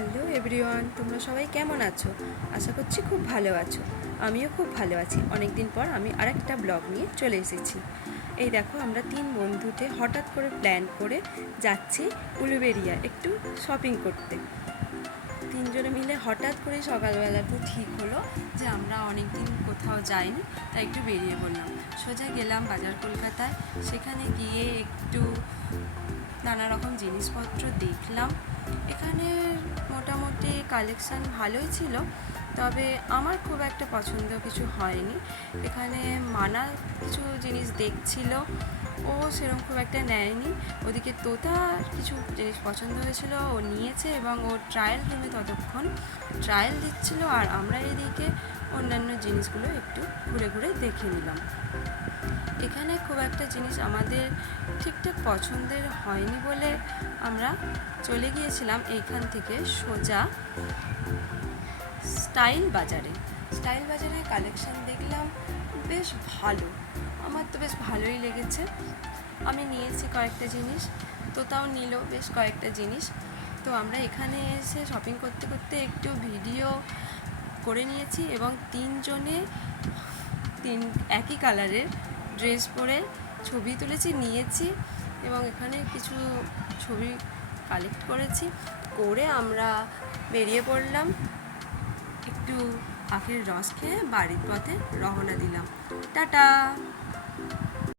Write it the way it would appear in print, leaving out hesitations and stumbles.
Hello everyone, তোমরা সবাই কেমন আছো? আশা করছি খুব ভালো আছো। আমিও খুব ভালো আছি। অনেক দিন পর আমি আরেকটা ব্লগ নিয়ে চলে এসেছি। এই দেখো, আমরা 3 বন্ধুতে হঠাৎ করে প্ল্যান করে যাচ্ছি উলুবেড়িয়া একটু শপিং করতে। 3 জনে মিলে হঠাৎ করে সকালবেলা তো ঠিক হলো যে আমরা অনেক দিন কোথাও যাইনি, তাই একটু বেরিয়ে পড়লাম। সোজা গেলাম বাজার কলকাতায়। সেখানে গিয়ে একটু নানা রকম জিনিসপত্র দেখলাম। এখানে মোটামুটি কালেকশান ভালোই ছিল, তবে আমার খুব একটা পছন্দ কিছু হয়নি। এখানে মানা কিছু জিনিস দেখছিল, ও সেরকম খুব একটা নেয়নি। ওদিকে তোতা কিছু জিনিস পছন্দ হয়েছিল, ও নিয়েছে এবং ও ট্রায়াল রুমে ততক্ষণ ট্রায়াল দিচ্ছিল, আর আমরা এদিকে অন্যান্য জিনিসগুলো একটু ঘুরে ঘুরে দেখে নিলাম। এখানে খুব একটা জিনিস আমাদের ঠিকঠাক পছন্দের হয়নি বলে আমরা চলে গিয়েছিলাম এইখান থেকে সোজা স্টাইল বাজারে। স্টাইল বাজারে কালেকশান দেখলাম বেশ ভালো, আমার তো বেশ ভালোই লেগেছে। আমি নিয়েছি কয়েকটা জিনিস, তোতাও নিল বেশ কয়েকটা জিনিস। তো আমরা এখানে এসে শপিং করতে করতে একটু ভিডিও করে নিয়েছি এবং 3 জনে একই কালারের ড্রেস পরে ছবি তুলেছি, নিয়েছি এবং এখানে কিছু ছবি কালেক্ট করে আমরা বেরিয়ে পড়লাম। একটু আখের রস খেয়ে বাড়ির পথে রওনা দিলাম। টাটা।